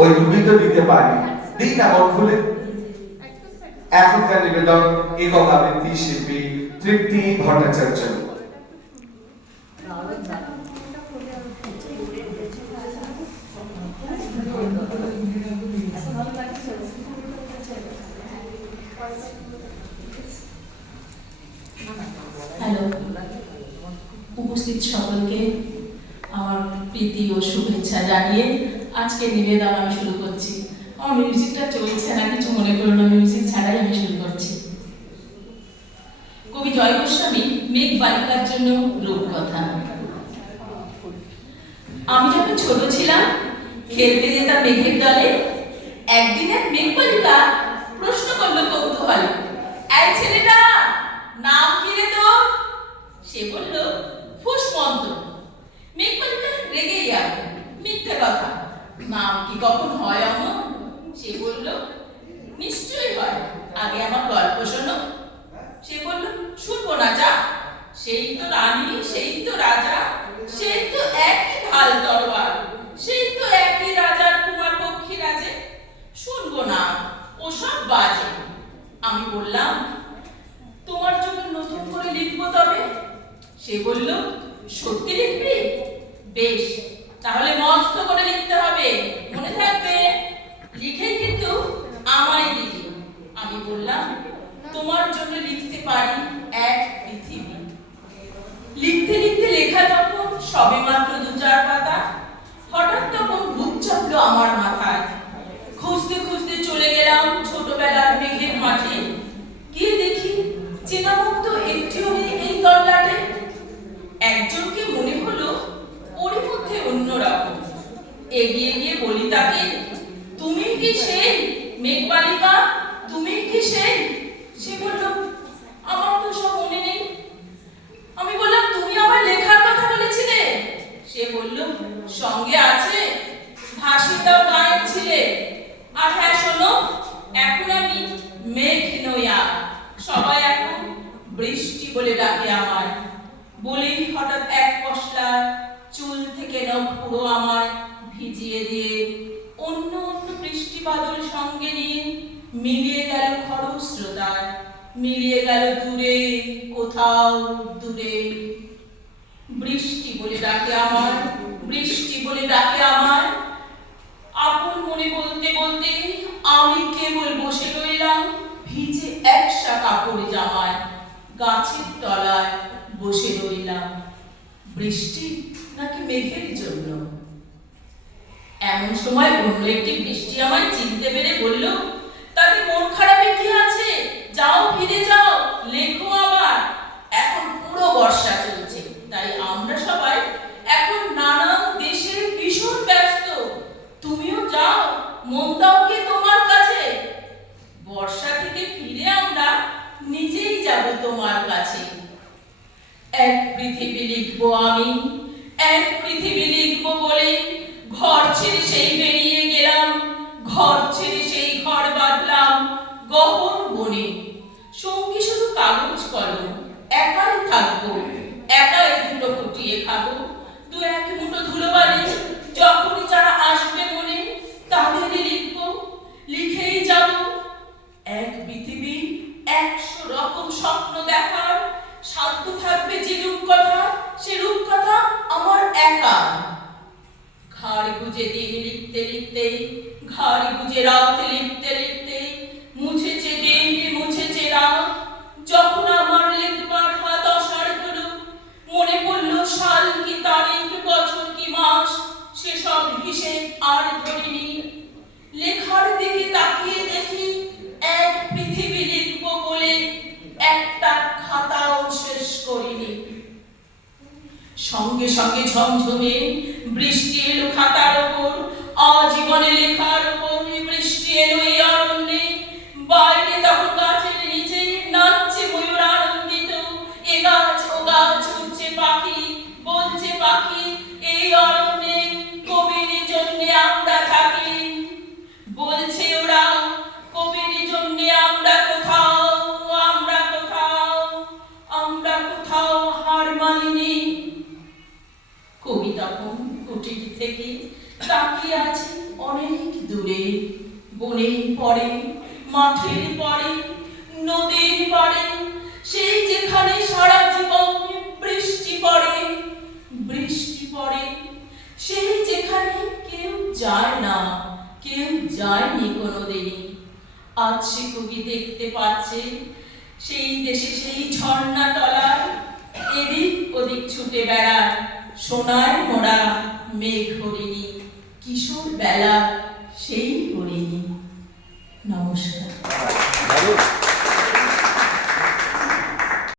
ওই তুমি তো দিতে পারি, দিই না মন খুলে। এখনকার নিবেদন একক আবৃত্তি শিল্পী তৃপ্তি ভট্টাচার্য। হ্যালো, উপস্থিত সকলকে আমার প্রীতি ও শুভেচ্ছা জানিয়ে আজকে নিবেদন আমি শুরু করছি। আমার মিউজিকটা চলছে না, কিছু মনে করো না, মিউজিক ছাড়াই আমি শুরু করছি। কবি জয় গোস্বামী মেঘ বালিকার জন্য রূপকথা। আমি যখন ছোট ছিলাম, খেলতে যেতাম মেঘের দলে। একদিন এক মেঘ বালিকা প্রশ্ন করলো কৌতূহলে, এই ছেলেটা নাম কি রে তোর? সে বলল, ফুসমন্ত। মেঘ বালিকা রেগে গেল, মিথ্যে কথা, নাম কি কখন হয় অমন? সে বলল, নিশ্চয়ই হয়, আগে আমার গল্প শোনো। সে বলল, শুনবো না যা, সেই তো রানী, সেই তো রাজা, সেই তো একই ঢাল তরোয়ার, সেই তো একই রাজার কুমার পক্ষী রাজে, শুনবো না, ওসব বাজে। আমি বললাম, তোমার জন্য নতুন করে লিখবো তবে। সে বলল, সত্যি লিখবি? বেশ, তাহলে মস্ত করে লিখতে হবে, মনে থাকবে, লিখে কিন্তু আমায় দিবি। আমি বললাম, তোমার জন্য লিখতে পারি এক পৃথিবী। লিখতে লিখতে লেখা যখন সবে মাত্র 2-4 পাতা, হঠাৎ তখন ভূত চাপলো আমার মাথায়। খুঁজতে খুঁজতে চলে গেলাম ছোটবেলার মেঘের মাঠে। গিয়ে দেখি চেনা মুক্ত একটিও নেই এই তল্লাটে। একজনকে মনে হলো ওর মধ্যে অন্যরকম। এগিয়ে গিয়ে বলি তাকে, তুমি কি সেই মেঘ বালিকা? তুমি কি সেই? সে বলল, আমার তো সব মনে নেই। আমি বললাম, তুমি আমার লেখার কথা বলেছিলে? সে বলল, সঙ্গে আছে, ভাসিতাও গায়েব ছিলে। আর হ্যাঁ শোনো, এখন আমি মেঘ নই আর, সবাই এখন বৃষ্টি বলে ডাকে আমায়। বলেই হঠাৎ এক পশলা চুল থেকে নখ পুরো আমায় ভিজিয়ে দিয়ে অন্য অন্য বৃষ্টি বাদল সঙ্গে নিয়ে মিলিয়ে গেল খরস্রোতায়, মিলিয়ে গেল দূরে, কোথাও দূরে। বৃষ্টি বলে ডাকে আমার, বৃষ্টি বলে ডাকে আমার। আপন মনে বলতে বলতে আমি কেবল বসে রইলাম ভিজে একসা কাপড় জামায়, গাছের তলায় বসে রইলাম। বৃষ্টি নাকি মেঘের জন্য? এমন সময় অন্য একটি বৃষ্টি আমায় চিনতে পেরে বলল, তাতে মন খারাপে কি আছে, যাও ফিরে যাও, লেখো আবার। এখন পুরো বর্ষা চলছে, তাই আমরা সবাই এখন নানা দেশে ভীষণ ব্যস্ত। তুমিও যাও, মন দাও কি তোমার কাছে। বর্ষা থেকে ফিরে আমরা নিজেই যাব তোমার কাছে। এক পৃথিবী লিখবো আমি, এক পৃথিবী লিখবো বলে ঘর ছেড়ে সেই বেরিয়ে গেলাম, ঘর ছেড়ে সেই ঘর বাঁধলাম গহন বনে। সঙ্গী শুধু কাগজ কলম, একাই থাকবো, একাই দুটো ফুটিয়ে খাবো, 2-1 মুঠো ধুলোবালি, যখনই যারা আসবে মনে তাদেরই লিখবো, লিখেই যাব। এক পৃথিবী, 100 রকম স্বপ্ন দেখার, সাধ্য থাকবে যে রূপকথা, সে রূপকথা আমার একা। ঘাড় গুজে দিন লিখতে লিখতে, ঘাড় গুজে রাত লিখতে লিখতে, মুছেছে দিন, মুছেছে রাত। যখন আমার লেখবার হাত অসাড় হলো, মনে পড়ল সাল কি তারিখ, বছর কি মাস, সেসব হিসেব আর ধরিনি। লেখার দিকে তাকিয়ে দেখি এক পৃথিবী লিখবো বলে একটা খাতাও শেষ করিনি। সঙ্গে সঙ্গে ঝমঝমে বৃষ্টি এলো খাতার ওপর, আজীবনে লেখার ওপর বৃষ্টি এলো এই অরণ্যে। বাইরে তখন গাছের নিচে নাচছে ময়ূর আনন্দিত, এ গাছ ও গাছ উঠছে পাখি, বলছে পাখি, এই অরণ্যে কবির জন্য আমরা থাকি। বলছে ওরা, কবির জন্য আমরা কোথাও, আমরা কোথাও, আমরা কোথাও হার মানিনি। কবি তখন কুটির থেকে তাকিয়ে আছে অনেক দূরে, বনের পরে, মাঠের পরে, নদীর পাড়ে, সেই যেখানে সারা জীবন বৃষ্টি পড়ে, বৃষ্টি পড়ে, সেই যেখানে কেউ যায় না, কেউ যায়নি কোনোদিনই। আজ সে কবি দেখতে পাচ্ছে সেই দেশে সেই ঝর্ণা তলায় এদিক ওদিক ছুটে বেড়ায় সোনায় মোড়া মেঘ হরিণী, কিশোর বেলা সেই হরিণী। নমস্কার।